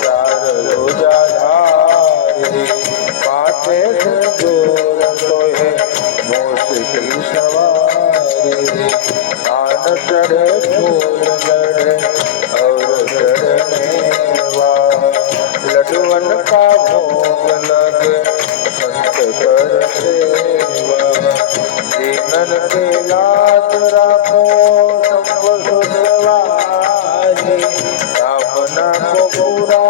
चार रोजाधारी माथे से दूर सोए मोस की सवारी कान चढ़े फूल चढ़े और चढ़ने लड्डुअन का भोग लगे संत कर सेवा दीनन के लाज राखो सब सुधवारी कामना को पूरा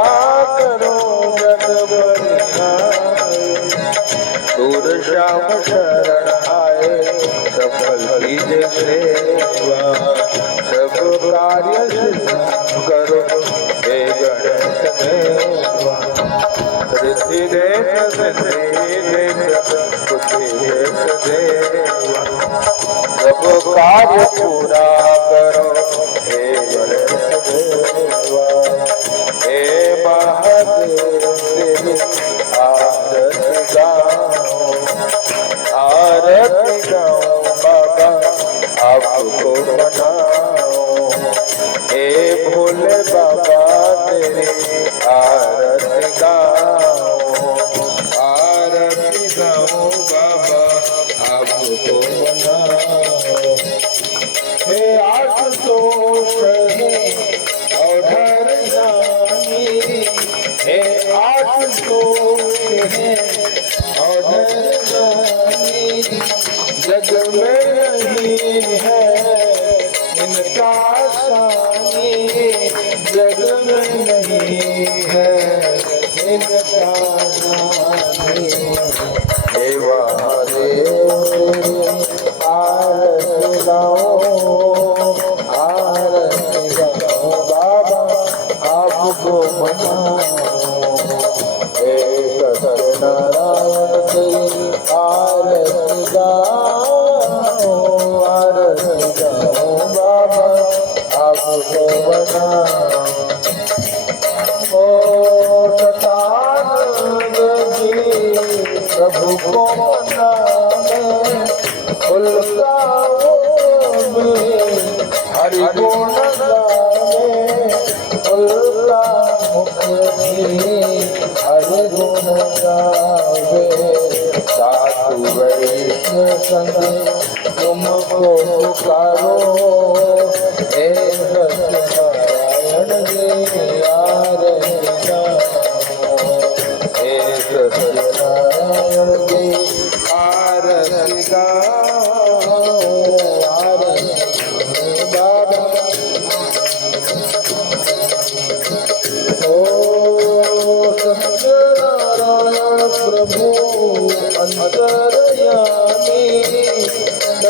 करो जग बलिहारी दूर श्याम शरण आए सफल कीजे सेवा सब कार्य सिद्ध करो हे गणेश देवा रिद्धि देश सिद्धि देश बुद्धि देश देवा सब कार्य पूरा करो हे गणेश देवा हे महादेव तेरी आरती गाओ बाबा आपको बनाओ हे भोले बाबा तेरी आरती गाओ बाबा आपको बनाओ हे आशुतोष औधर जानी हे आशुतोष औधर जानी जग में नहीं है इनका सानी जग में नहीं है इनका सानी हे महादेव आरती गाओ बाबा आपको मनाओ हे सत्यनारायण तेरी आरती गाओ बाबा आपको मनाओ ओ सतानंद जी प्रभु को मनाने उल्लाओ में हरि गुण गावे उल्ला मुखी हरि गुण गावे साधु वैष्णव संग तुमको पुकारो हे सत्यनारायण जी आरती गाओ हे सत्यनारायण जी आरती गाओ बाबा ओ सत्यनारायण प्रभु अंतर्यामी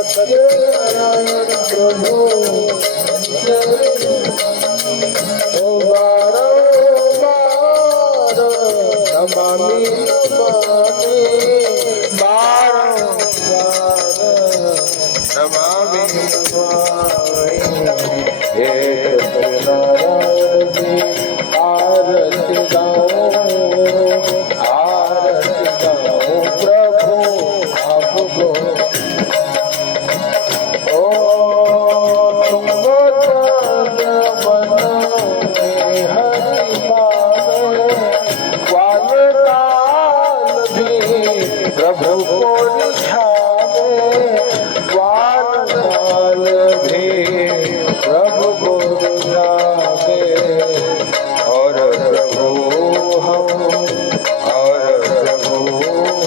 सत्यनारायण प्रभु ओ बार नमामि